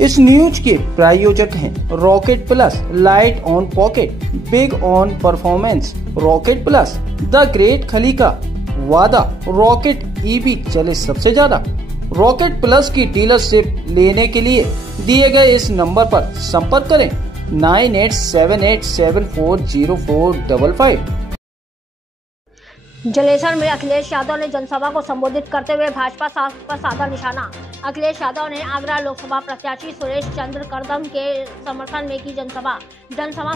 इस न्यूज के प्रायोजक हैं rocket plus, light on pocket, big on performance. Rocket plus, the great खली का वादा, रॉकेट ईवी चले सबसे ज्यादा। रॉकेट प्लस की डीलरशिप लेने के लिए दिए गए इस नंबर पर संपर्क करें 9878740455। जलेसर में अखिलेश यादव ने जनसभा को संबोधित करते हुए भाजपा पर साधा निशाना। अखिलेश यादव ने आगरा लोकसभा प्रत्याशी सुरेश चंद्र करदम के समर्थन में की जनसभा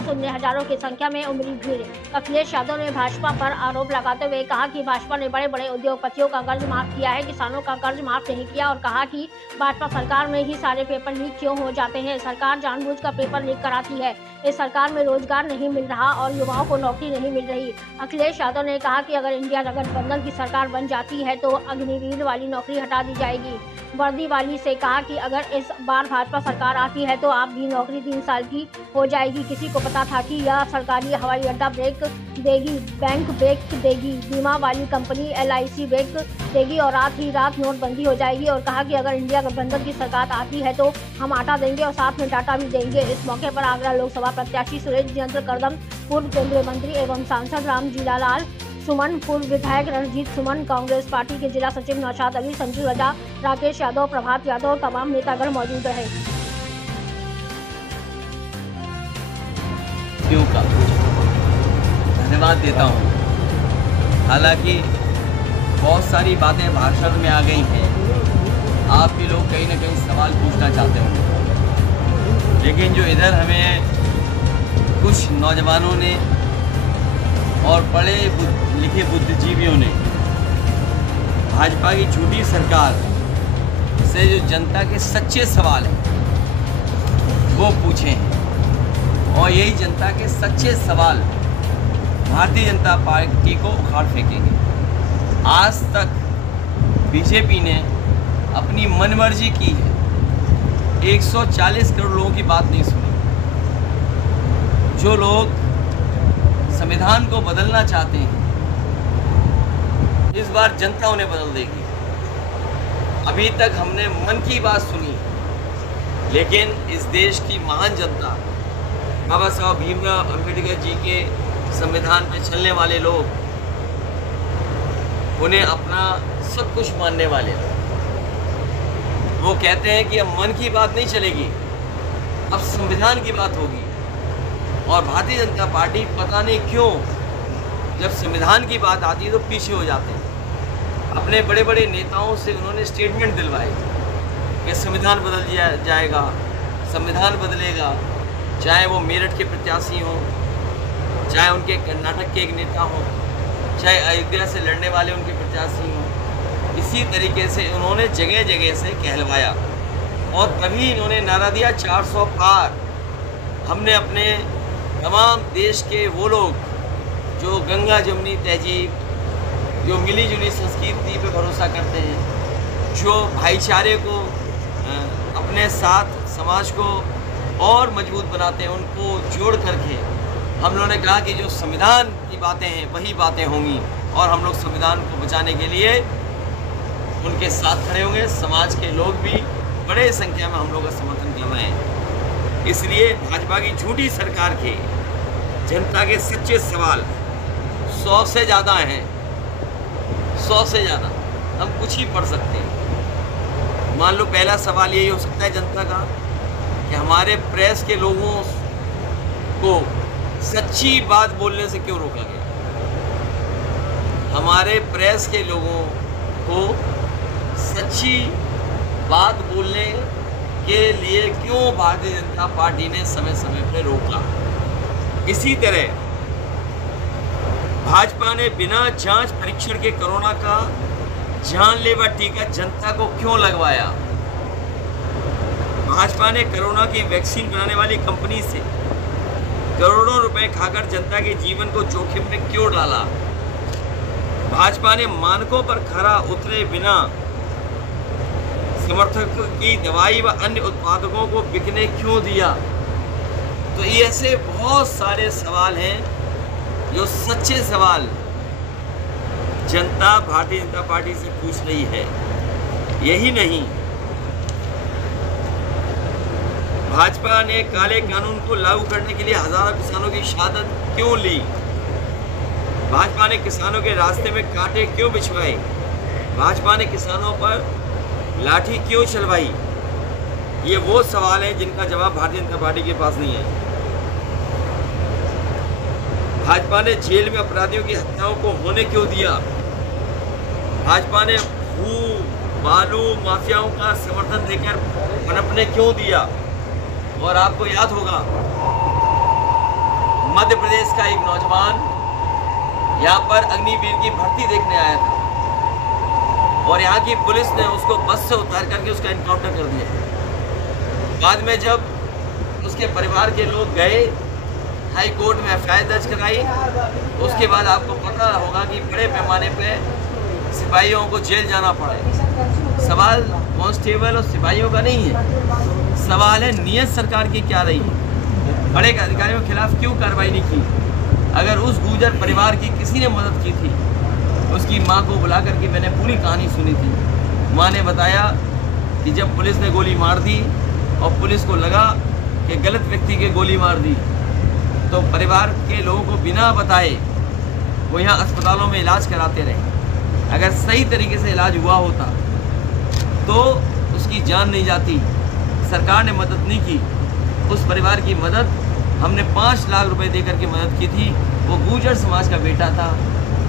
सुनने हजारों की संख्या में उमड़ी भीड़। अखिलेश यादव ने भाजपा पर आरोप लगाते हुए कहा कि भाजपा ने बड़े बड़े उद्योगपतियों का कर्ज माफ किया है, किसानों का कर्ज माफ नहीं किया, और कहा कि भाजपा सरकार में ही सारे पेपर लीक क्यों हो जाते हैं। सरकार जानबूझकर पेपर लीक कराती है। इस सरकार में रोजगार नहीं मिल रहा और युवाओं को नौकरी नहीं मिल रही। अखिलेश यादव ने कहा कि अगर इंडिया गठबंधन की सरकार बन जाती है तो अग्निवीर वाली नौकरी हटा दी जाएगी। वर्दी वाली से कहा कि अगर इस बार भाजपा सरकार आती है तो आपकी नौकरी 3 साल की हो जाएगी। किसी को पता था कि यह सरकारी हवाई अड्डा ब्रेक देगी, बैंक ब्रेक देगी, बीमा वाली कंपनी LIC ब्रेक देगी और रात ही रात नोटबंदी हो जाएगी। और कहा कि अगर इंडिया गठबंधन की सरकार आती है तो हम आटा देंगे और साथ में डाटा भी देंगे। इस मौके पर आगरा लोकसभा प्रत्याशी सुरेश चंद्र करदम, पूर्व केंद्रीय मंत्री एवं सांसद राम जीलालाल सुमन, पूर्व विधायक रणजीत सुमन, कांग्रेस पार्टी के जिला सचिव नौशाद अली, संजू रजा, राकेश यादव, प्रभात यादव और तमाम नेतागण मौजूद रहे। का धन्यवाद देता हूँ। हालांकि बहुत सारी बातें भाषण में आ गई हैं, आप भी लोग कहीं ना कहीं सवाल पूछना चाहते होंगे, लेकिन जो इधर हमें कुछ नौजवानों ने और पढ़े लिखे बुद्धिजीवियों ने भाजपा की झूठी सरकार से जो जनता के सच्चे सवाल हैं वो पूछे हैं, और यही जनता के सच्चे सवाल भारतीय जनता पार्टी को उखाड़ फेंकेंगे। आज तक बीजेपी ने अपनी मनमर्जी की है, 140 करोड़ लोगों की बात नहीं सुनी। जो लोग संविधान को बदलना चाहते हैं, इस बार जनता उन्हें बदल देगी। अभी तक हमने मन की बात सुनी, लेकिन इस देश की महान जनता, बाबा साहब भीमराव अम्बेडकर जी के संविधान पे चलने वाले लोग, उन्हें अपना सब कुछ मानने वाले लोग, वो कहते हैं कि अब मन की बात नहीं चलेगी, अब संविधान की बात होगी। और भारतीय जनता पार्टी पता नहीं क्यों जब संविधान की बात आती है तो पीछे हो जाते हैं। अपने बड़े बड़े नेताओं से उन्होंने स्टेटमेंट दिलवाए कि संविधान बदल जाएगा, संविधान बदलेगा, चाहे वो मेरठ के प्रत्याशी हों, चाहे उनके कर्नाटक के एक नेता हों, चाहे अयोध्या से लड़ने वाले उनके प्रत्याशी हों। इसी तरीके से उन्होंने जगह जगह से कहलवाया और तभी इन्होंने नारा दिया 400 पार। हमने अपने तमाम देश के वो लोग जो गंगा जमुनी तहजीब, जो मिली जुली संस्कृति पे भरोसा करते हैं, जो भाईचारे को अपने साथ समाज को और मजबूत बनाते हैं, उनको जोड़ करके हम लोगों ने कहा कि जो संविधान की बातें हैं वही बातें होंगी, और हम लोग संविधान को बचाने के लिए उनके साथ खड़े होंगे। समाज के लोग भी बड़े संख्या में हम लोग का समर्थन कर रहे हैं। इसलिए भाजपा की झूठी सरकार के जनता के सच्चे सवाल 100 से ज़्यादा हैं, 100 से ज़्यादा। हम कुछ ही पढ़ सकते हैं। मान लो पहला सवाल यही हो सकता है जनता का कि हमारे प्रेस के लोगों को सच्ची बात बोलने से क्यों रोका गया, हमारे प्रेस के लोगों को सच्ची बात बोलने के लिए क्यों भारतीय जनता पार्टी ने समय समय पर रोका। इसी तरह भाजपा ने बिना जांच परीक्षण के कोरोना का जानलेवा टीका जनता को क्यों लगवाया। भाजपा ने कोरोना की वैक्सीन बनाने वाली कंपनी से करोड़ों रुपए खाकर जनता के जीवन को जोखिम में क्यों डाला। भाजपा ने मानकों पर खरा उतरे बिना समर्थकों की दवाई व अन्य उत्पादकों को बिकने क्यों दिया। तो ये ऐसे बहुत सारे सवाल हैं जो सच्चे सवाल जनता भारतीय जनता पार्टी से पूछ रही है। यही नहीं, भाजपा ने काले कानून को लागू करने के लिए हजारों किसानों की शहादत क्यों ली? भाजपा ने किसानों के रास्ते में कांटे क्यों बिछवाए? भाजपा ने किसानों पर लाठी क्यों चलवाई? ये वो सवाल हैं जिनका जवाब भारतीय जनता पार्टी के पास नहीं है। भाजपा ने जेल में अपराधियों की हत्याओं को होने क्यों दिया? भाजपा ने भू बालू माफियाओं का समर्थन देकर पनपने क्यों दिया? और आपको याद होगा, मध्य प्रदेश का एक नौजवान यहाँ पर अग्निवीर की भर्ती देखने आया था और यहाँ की पुलिस ने उसको बस से उतार करके उसका एनकाउंटर कर दिया। बाद में जब उसके परिवार के लोग गए, हाई कोर्ट में एफआईआर दर्ज कराई, उसके बाद आपको पता होगा कि बड़े पैमाने पे सिपाहियों को जेल जाना पड़े। सवाल कांस्टेबल और सिपाहियों का नहीं है, सवाल है नियत सरकार की क्या रही है। बड़े अधिकारियों के खिलाफ क्यों कार्रवाई नहीं की? अगर उस गुर्जर परिवार की किसी ने मदद की थी, उसकी माँ को बुला करके मैंने पूरी कहानी सुनी थी। माँ ने बताया कि जब पुलिस ने गोली मार दी और पुलिस को लगा कि गलत व्यक्ति के गोली मार दी, तो परिवार के लोगों को बिना बताए वो यहाँ अस्पतालों में इलाज कराते रहे। अगर सही तरीके से इलाज हुआ होता तो उसकी जान नहीं जाती। सरकार ने मदद नहीं की। उस परिवार की मदद हमने 5 लाख रुपए देकर के मदद की थी। वो गुर्जर समाज का बेटा था,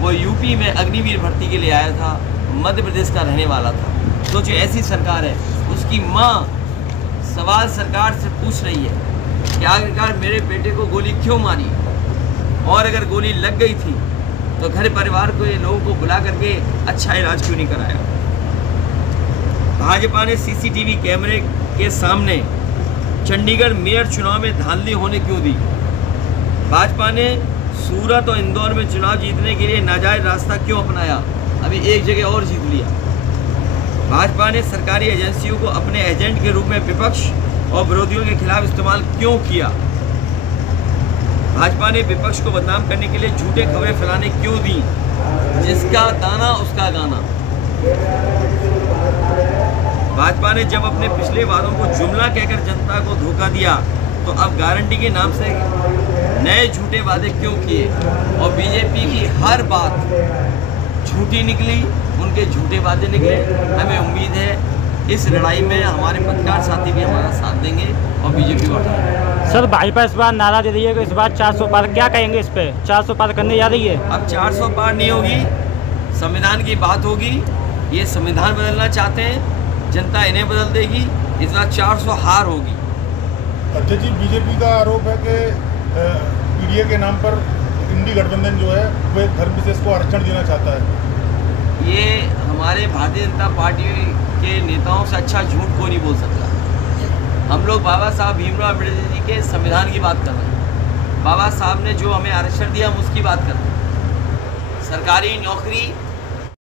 वो यूपी में अग्निवीर भर्ती के लिए आया था, मध्य प्रदेश का रहने वाला था। सोचिए, ऐसी सरकार है। उसकी माँ सवाल सरकार से पूछ रही है कि आखिरकार मेरे बेटे को गोली क्यों मारी, और अगर गोली लग गई थी तो घर परिवार को, ये लोगों को बुला करके अच्छा इलाज क्यों नहीं कराया? भाजपा ने सीसीटीवी कैमरे के सामने चंडीगढ़ मेयर चुनाव में धांधली होने क्यों दी? भाजपा ने सूरत और इंदौर में चुनाव जीतने के लिए नाजायज रास्ता क्यों अपनाया? अभी एक जगह और जीत लिया। भाजपा ने सरकारी एजेंसियों को अपने एजेंट के रूप में विपक्ष और विरोधियों के खिलाफ इस्तेमाल क्यों किया? भाजपा ने विपक्ष को बदनाम करने के लिए झूठे खबरें फैलाने क्यों दी? जिसका दाना उसका गाना। भाजपा ने जब अपने पिछले वादों को जुमला कहकर जनता को धोखा दिया, तो अब गारंटी के नाम से नए झूठे वादे क्यों किए? और बीजेपी की हर बात झूठी निकली, उनके झूठे वादे निकले। हमें उम्मीद है इस लड़ाई में हमारे पत्रकार साथी भी हमारा साथ देंगे और बीजेपी को हटाएंगे। सर, भाजपा इस बार नारा दे रही है कि इस बार 400 पार, क्या कहेंगे इस पे? 400 पार करने जा रही है? अब 400 पार नहीं होगी, संविधान की बात होगी। ये संविधान बदलना चाहते हैं, जनता इन्हें बदल देगी। इस बार 400 हार होगी। अध्यक्ष जी, बीजेपी का आरोप है कि पीडीए के नाम पर इंडी गठबंधन जो है वो एक धर्म विशेष को आरक्षण देना चाहता है। ये हमारे भारतीय जनता पार्टी के नेताओं से अच्छा झूठ कोई नहीं बोल सकता। हम लोग बाबा साहब भीमराव अम्बेडकर जी के संविधान की बात कर रहे हैं। बाबा साहब ने जो हमें आरक्षण दिया, हम उसकी बात कर रहे हैं। सरकारी नौकरी